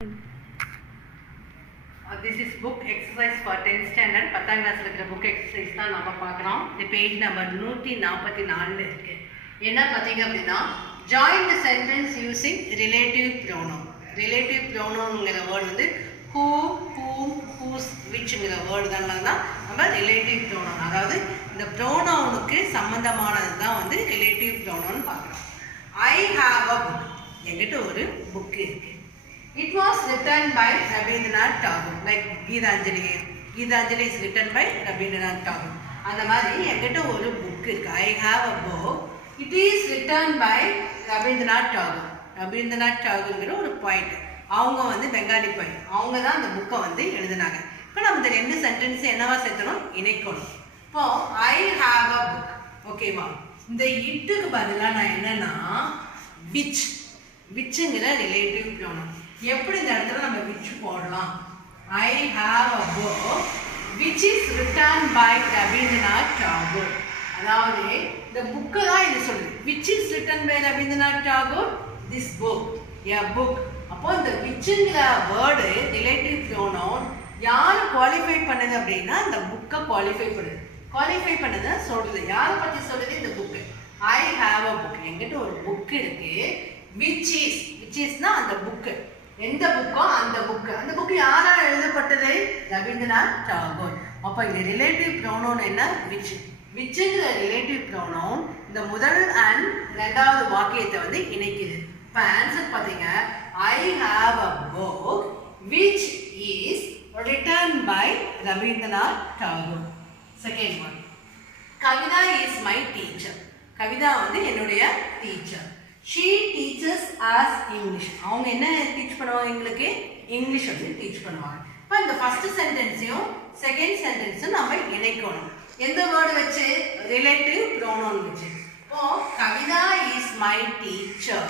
This is book exercise for 10th standard 10th class இருக்கிற book exercise தான் நாம பார்க்குறோம். இந்த பேஜ் நம்பர் 144 இருக்கு. என்ன பார்த்தீங்க அப்படின்னா join the sentence using relative pronoun. relative pronounங்கிற வேர்ட் வந்து who, whom, whose, whichங்கிற வேர்டு தான் நம்ம relative pronoun. அதாவது இந்த ப்ரோனவுனுக்கு சம்பந்தமானது தான் வந்து relative pronoun பார்க்குறோம். I have a book. என்கிட்ட ஒரு புக் இருக்கு. It was written by Rabindranath Tagore. Like Geetanjali. Geetanjali is written by Rabindranath Tagore. அந்த மாதிரி என்கிட்ட ஒரு புக் இருக்கு. I have a book. It is written by Rabindranath Tagore. Rabindranath Tagoreங்கிற ஒரு poet. அவங்க வந்து பெங்காலி poet. அவங்க தான் அந்த புக்கை வந்து எழுதினாங்க. இப்போ நம்ம இந்த ரெண்டு சென்டென்ஸ் என்னவா சேர்த்தணும்? இணைக்கணும். இப்போ I have a book. ஓகேவா? இந்த இட்டுக்கு பதிலாக நான் என்னன்னா which. whichங்கிற relative pronoun. எப்படி இந்த இடத்துல நம்ம which போடலாம்? I have a book which is written by Rabindranath Tagore. அதாவது இந்த புக்கை தான் இது சொல்லுது. which is written by Rabindranath Tagore? this book. a book. அப்போ இந்த whichங்கிற வேர்டு ரிலேட்டிவ் ப்ரோனவுன் யார் குவாலிஃபை பண்ணுது அப்படின்னா இந்த புக்கை குவாலிஃபை பண்ணுது. குவாலிஃபை பண்ணதை சொல்றது யாரை பற்றி சொல்லுது? இந்த book. I have a book. என்கிட்ட ஒரு புக் இருக்கு. which is அந்த புக்கு. எந்த புக்கோ அந்த புக்கு. அந்த புக்கு யாரால் எழுதப்பட்டது? ரவீந்திரநாத் டாகோர். அப்போ இந்த ரிலேட்டிவ் ப்ரோனவுன் என்ன? which. whichங்கிற ரிலேட்டிவ் ப்ரோனவுன் இந்த முதல் அண்ட் ரெண்டாவது வாக்கியத்தை வந்து இணைக்குது. இப்போ ஆன்சர் பார்த்தீங்க I have a book which is written by Rabindranath Tagore. Second one. Kavita is my teacher. Kavitha வந்து என்னுடைய teacher. She teaches us English. அவங்க என்ன டீச் பண்ணுவாங்க? எங்களுக்கு இங்கிலீஷ் வந்து டீச் பண்ணுவாங்க. இப்போ இந்த ஃபர்ஸ்ட் சென்டென்ஸையும் செகண்ட் சென்டென்ஸும் நம்ம இணைக்கணும். எந்த வேர்டு வச்சு? ரிலேட்டிவ் ப்ரோனவுன் வச்சு. இப்போ Kavitha is my teacher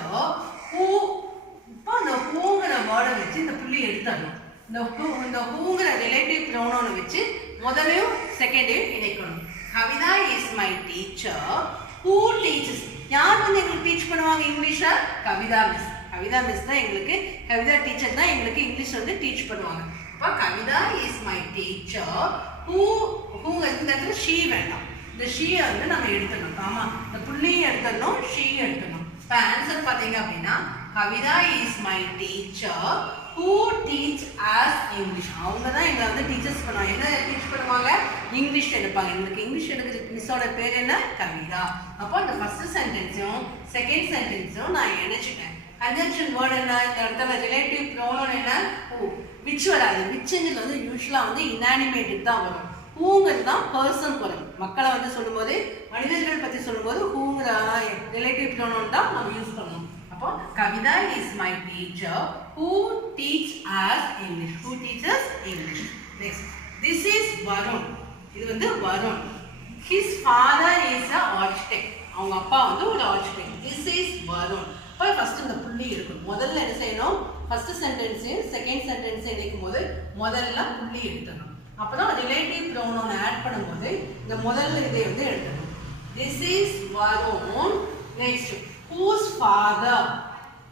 who. இப்போ இந்த ஹூங்கிற வேர்டை வச்சு இந்த புள்ளி எடுத்துடணும். இந்த ஹூங்கிற ரிலேட்டிவ் ப்ரோனவுனை வச்சு முதலையும் செகண்டையும் இணைக்கணும். Kavitha is my teacher who teaches. யார் வந்து எங்களுக்கு டீச் பண்ணுவாங்க இங்கிலீஷா? கவிதா மிஸ். கவிதா மிஸ் தான் எங்களுக்கு, கவிதா டீச்சர் தான் எங்களுக்கு இங்கிலீஷ் வந்து டீச் பண்ணுவாங்க. இப்போ Kavitha is my teacher who. இந்த இடத்துல ஷீ வேண்டாம். இந்த ஷீயை வந்து நம்ம எடுத்துடணும். ஆமாம், இந்த புள்ளியும் எடுத்துடணும், ஷீ எடுத்துடணும். இப்போ ஆன்சர் பார்த்தீங்க அப்படின்னா Kavitha is my teacher who teach as English. அவங்க தான் எங்களை வந்து டீச்சர்ஸ் பண்ணுவாங்க. என்ன டீச் பண்ணுவாங்க? இங்கிலீஷ் எடுப்பாங்க. எங்களுக்கு இங்கிலீஷ் எடுக்கிற மிஸ்ஸோட பேர் என்ன? கவிதா. அப்போ இந்த ஃபர்ஸ்ட் சென்டென்ஸும் செகண்ட் சென்டென்ஸும் நான் இணைச்சிட்டேன். கன்ஜங்ஷன் வேர்டு என்ன? இந்த இடத்துல ரிலேட்டிவ் ப்ரோனவுன் என்ன? ஹூ. விச் வராது. விச்ங்கிறது வந்து யூஸ்வலாக வந்து இனானிமேட்டட் தான் வரும். ஹூங்கிறது தான் பர்சன் வரும். மக்களை வந்து சொல்லும்போது, மனிதர்கள் பற்றி சொல்லும்போது ஹூங்கிற ரிலேட்டிவ் ப்ரோனவுன் தான் நம்ம யூஸ் பண்ணணும். அப்போ Kavitha is my teacher who teach as English. Who teachers English. Next, this is Varun. இது வந்து Varun. His father is a architect. அவங்க அப்பா வந்து ஒரு ஆர்கிடெக்ட். This is Varun. இப்போ ஃபர்ஸ்ட் இந்த புள்ளி இருக்கும். முதல்ல என்ன செய்யணும்? ஃபர்ஸ்ட் சென்டென்ஸையும் செகண்ட் சென்டென்ஸையும் இணைக்கும் போது முதல்ல புள்ளி எடுத்துடணும். அப்போதான் ரிலேட்டிவ் ப்ரோனவுன் ஆட் பண்ணும்போது இந்த முதல்ல இதை வந்து எடுத்துடணும். This is Varun. Next, whose father.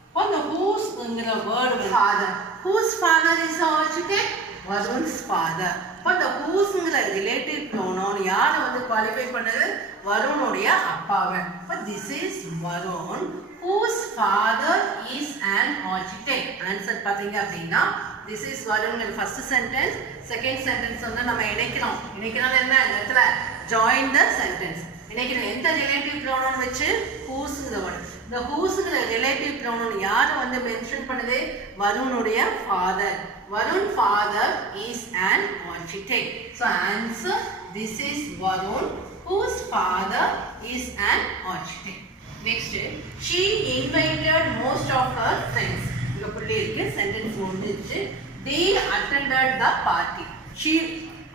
இப்போ இந்த whoseங்கிற word father. whose father is the architect? Varun's father. இப்போ இந்த whoseங்கிற ரிலேட்டிவ் ப்ரோனவுன் யாரை வந்து குவாலிஃபை பண்ணது? வருணுடைய அப்பாவை. இப்போ this is Varun whose father is an architect. Answer பார்த்தீங்க அப்படின்னா திஸ் இஸ் வருண்ங்கிற ஃபர்ஸ்ட் சென்டென்ஸ் செகண்ட் சென்டென்ஸ் வந்து நம்ம இணைக்கிறோம். இணைக்கிறோம் என்ன? இந்த இடத்துல ஜாயின் த சென்டென்ஸ் இணைக்கிறோம். எந்த ரிலேட்டிவ் ப்ரோனவுன் வச்சு? ஹூஸ்ங்கிற வேர்டு. இந்த ஹூஸ்ங்கிற ரிலேட்டிவ் ப்ரோனவுன் யாரை வந்து மென்ஷன் பண்ணுது? வருணுடைய father. Varun father is an architect. So answer, this is Varun whose father is an architect. Next, she invited most of her friends. இங்க புள்ளி இருக்கு. சென்டென்ஸ் முடிஞ்சிருச்சு. They attended the party. She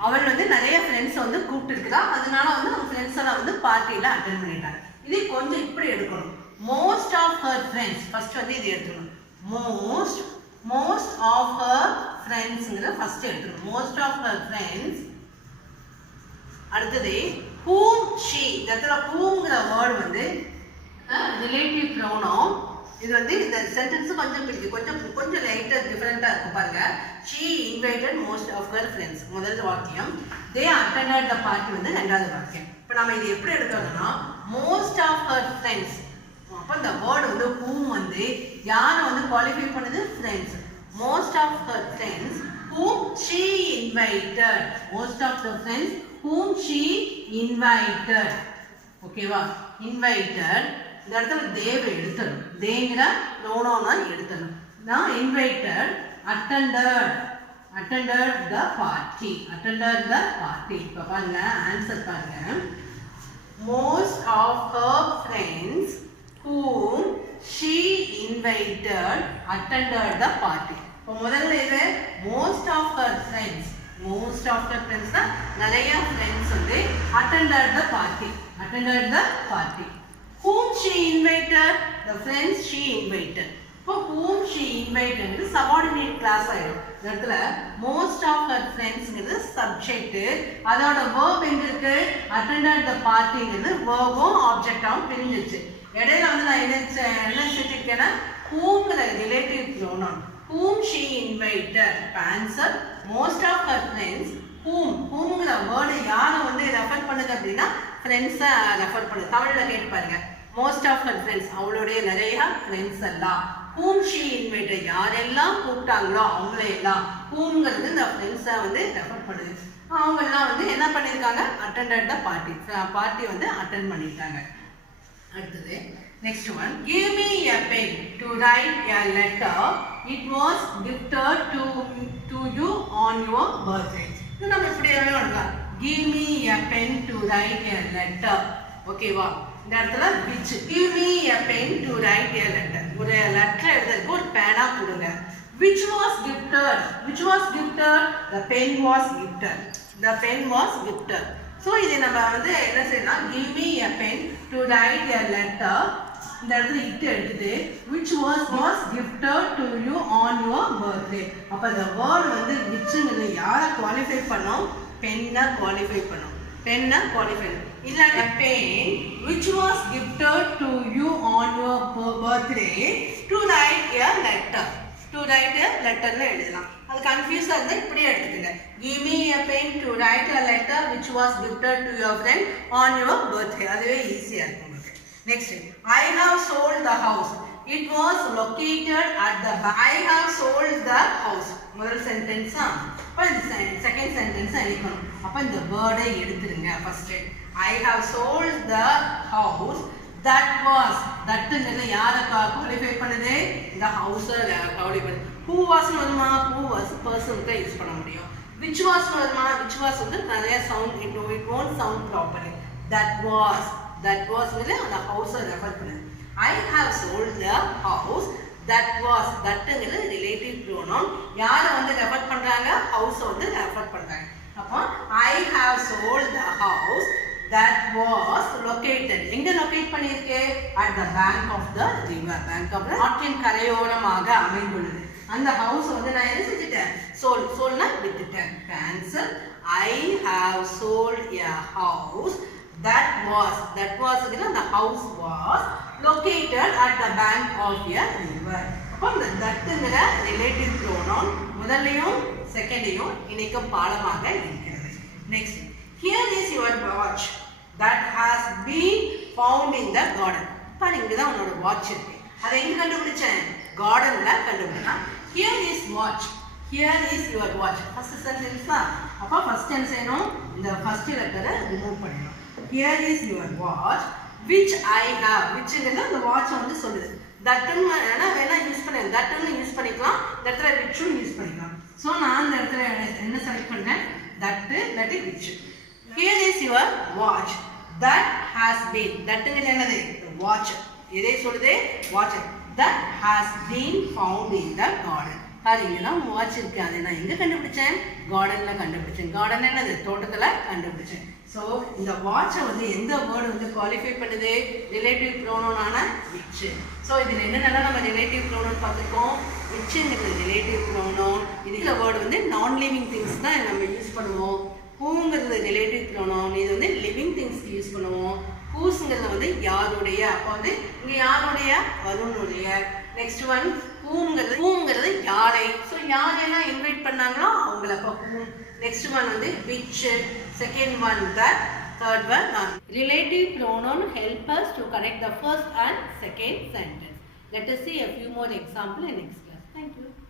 அவள் வந்து நிறைய ஃப்ரெண்ட்ஸ் வந்து கூப்பிட்டு இருக்கிறா. அதனால வந்து அவங்க ஃப்ரெண்ட்ஸ் எல்லாம் வந்து பார்ட்டியில் அட்டென்ட் பண்ணிட்டாங்க. இது கொஞ்சம் இப்படி எடுக்கணும். Most of her friends. First வந்து இது எடுத்துக்கணும். மோஸ்ட் ஆஃப் ஹர் ஃப்ரெண்ட்ஸ்ங்கிற ஃபர்ஸ்ட் எடுத்துக்கணும். Most of her friends. அடுத்தது whom she. இந்த இடத்துல whomங்கிற வேர்டு வந்து ரிலேட்டிவ் ப்ரோனவுன். இது வந்து இந்த சென்டென்ஸ் கொஞ்சம் பிடிக்கும். கொஞ்சம் லைட்டாக டிஃப்ரெண்ட் டிஃபரெண்டா இருக்கு பாருங்க. She invited most of her friends. முதல் வாக்கியம். They attended the party வந்து இரண்டாவது வாக்கியம். இப்போ நாம இது எப்படி எடுக்கணும்னா most of her friends. அப்ப இந்த வேர்ட் வந்து whom வந்து யாரை வந்து குவாலிஃபை பண்ணுது? friends. Most of her friends whom she invited. Most of the friends whom she invited. ஓகேவா? invited இந்த இடத்துல தேவை எடுத்துரும். தேங்கிற நோனோனா எடுத்துரும். நான் invited attended the party. இப்போ பாருங்க ஆன்சர் பாருங்க. Most of her friends whom she invited attended the party. இப்போ முதல்ல இது most of her friends னா நிறைய friends வந்து attended the party. Whom she invited? The friends she invited. இப்போ whom she invited is subordinate class ஆயிடும். இந்த இடத்துல most of her friendsங்கிறது subject, அதோட verb எங்க இருக்கு? attended the partyங்கிறது verbும் objectவும் பிரிஞ்சிச்சு. இடையில வந்து நான் என்ன சேர்த்திருக்கேன்னா whomங்கிற relative pronoun. Whom she invited. answer most of her friends. whomங்கிற வேர்டு யாரை வந்து ரெஃபர் பண்ணுது அப்படின்னா ஃப்ரெண்ட்ஸை ரெஃபர் பண்ணுது. தமிழில் கேட்டு பாருங்க. most of her friends அவளுடைய நிறைய ஃப்ரெண்ட்ஸ் எல்லாம். whom she invited யாரெல்லாம் கூப்பிட்டாங்களோ அவங்களையெல்லாம். whomங்கிறது இந்த ஃப்ரெண்ட்ஸை வந்து ரெஃபர் பண்ணுது. அவங்கெல்லாம் வந்து என்ன பண்ணியிருக்காங்க? attended the party வந்து அட்டென்ட் பண்ணியிருக்காங்க. அடுத்தது next one. Give me a pen to write a letter. It was gifted to you on your birthday. இது நம்ம இப்படியே எழுதலாம். Give me a pen to write a letter. ஓகேவா? இந்த இடத்துல which. Give me a pen to write a letter. ஒரு letter எழுதுறதுக்கு ஒரு பேனா கொடுங்க. Which was gifted? The pen was gifted. So இதை நம்ம வந்து என்ன செய்யலாம்? Give me a pen to write a letter. இந்த இடத்துல இட்டு எடுத்துட்டு which was gifted to you on your birthday. அப்ப இந்த வேர்ட் வந்து whichங்கிறது யாரை குவாலிஃபை பண்ணோம்? பென்னை குவாலிஃபை பண்ணோம். இல்ல pen which was gifted to you on your birthday to write a letter. எழுதலாம். அது கன்ஃபியூஸா இருந்தா இப்படியே எடுத்துக்கங்க. Give me a pen to write a letter which was gifted to your friend on your birthday. அதுவே ஈஸியா இருக்கும். Next, I have sold the house. It was located at the back. I have sold the house. முதல் sentence அப்ப இந்த second sentence எழுதணும். அப்ப இந்த வேர்டை எடுத்துருங்க. First I have sold the house. That ங்கிறது யாரை குவாலிஃபை பண்ணுது? இந்த ஹவுஸை குவாலிஃபை பண்ணுது. Who was வருமா? Who was பர்சனுக்கு யூஸ் பண்ண முடியும். Which was வருமா? Which was வந்து நிறைய sound it won't sound properly. That was வந்து அந்த ஹவுஸை ரெஃபர் பண்ணுது. I have sold the house. thatங்கிறது ரிலேட்டிவ் ப்ரோனவுன். யாரை வந்து ரெஃபர் பண்றாங்க? ஹவுஸை வந்து ரெஃபர் பண்றாங்க. அப்போ I have sold the house that was located. எங்க லொகேட் பண்ணிருக்கு? at the bank of the river. ஆற்றின் கரையோரமாக அமைந்துள்ளது. அந்த ஹவுஸ் வந்து நான் என்ன செஞ்சிட்டேன்? soldனா வித்துட்டேன். answer I have sold a house that was the house was located at the bank of a river. அப்போ இந்த thatங்கிற ரிலேட்டிவ் ப்ரோனவுன் முதல்லையும் செகண்டையும் இணைக்கும் பாலமாக இருக்கிறது. Next, here is your watch that has been found in the garden. பாரு, இங்க தான் உன்னோட watch இருக்கு. அதை எங்க கண்டுபிடிச்சேன்? கார்டன்ல கண்டுபிடிச்சேன். here is your watch. First sentence தான். அப்போ ஃபர்ஸ்ட் என்ன செய்யணும்? இந்த ஃபர்ஸ்ட் லெட்டரை ரிமூவ் பண்ணணும். here is your watch which I have. whichங்கிறது அந்த வாட்ச் வந்து சொல்லுது. thatன்னு வேணா யூஸ் பண்ண, thatன்னு யூஸ் பண்ணிக்கலாம், இந்த இடத்துல whichம் யூஸ் பண்ணிக்கலாம். ஸோ நான் இந்த இடத்துல என்ன செலக்ட் பண்ணேன்? that which. here is your watch that has been. thatங்கிறது என்னது? வாட்ச். எதை சொல்லுது? Watch. that has been found in the garden. அது இங்கே தான் வாட்ச் இருக்கு. அதை நான் எங்கே கண்டுபிடிச்சேன்? கார்டனில் கண்டுபிடிச்சேன். கார்டன் என்னது? தோட்டத்தில் கண்டுபிடிச்சேன். ஸோ இந்த வாட்சை வந்து எந்த வேர்டு வந்து குவாலிஃபை பண்ணுது? Relative ப்ரோனவுனான which. ஸோ இதில் என்னென்னலாம் நம்ம ரிலேட்டிவ் ப்ரோனவுன் பார்த்துருக்கோம். whichங்கிறது ரிலேட்டிவ் ப்ரோனவுன். இதில் வேர்டு வந்து நான் லிவிங் திங்ஸ் தான் நம்ம யூஸ் பண்ணுவோம். whoங்கிறது ரிலேட்டிவ் ப்ரோனவுன். இது வந்து லிவிங் திங்ஸ்க்கு யூஸ் பண்ணுவோம். whosங்கிறது வந்து யாருடைய. அப்போ வந்து இங்கே யாருடைய? வருணுடைய. நெக்ஸ்ட் ஒன் whomங்கிறது யாரை. ஸோ யாரெல்லாம் இன்வைட் பண்ணாங்களோ அவங்கள பார்ப்போம். நெக்ஸ்ட் ஒன் வந்து which, second one that, third one none. Relative pronoun help us to connect the first and second sentence. Let us see a few more examples in next class. Thank you.